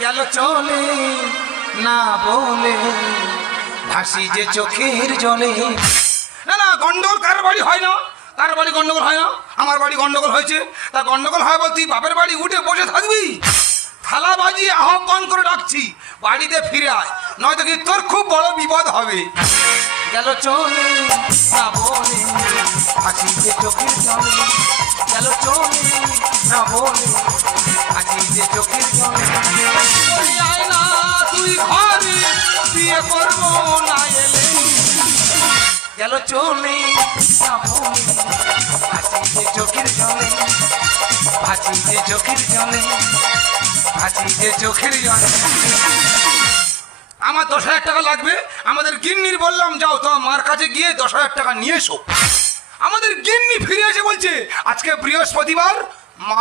গেল চলে না বলে ভাসি যে চোখের জলে। না না, গন্ডগোল কার বাড়ি হয় না? কার বাড়ি গন্ডগোল হয় না? আমার বাড়ি গন্ডগোল হয়েছে। তা গন্ডগোল হয় বল তুই বাপের বাড়ি উঠে বসে থাকবি? থালা বাজিয়ে আহ্বান করে ডাকছি, বাড়িতে ফিরে আয়, নয়তো কি তোর খুব বড় বিপদ হবে। গেল চলে না বলে ভাসি যে চোখের জলে। গেল চলে না বলে ভাসি যে চোখের জলে। আয় না তুই ঘরে, বিয়ে করবো না এলে। গেল চলে না বলে ভাসি যে চোখের জলে। ভাসি যে চোখের জলে, ভাসি যে চোখের জলে। আমার 10,000 টাকা লাগবে। আমাদের গিন্নির বললাম যাও তো মার কাছে গিয়ে 10,000 টাকা নিয়ে এসো। আমাদের গিন্নি ফিরে এসে বলছে আজকে বৃহস্পতিবার, মা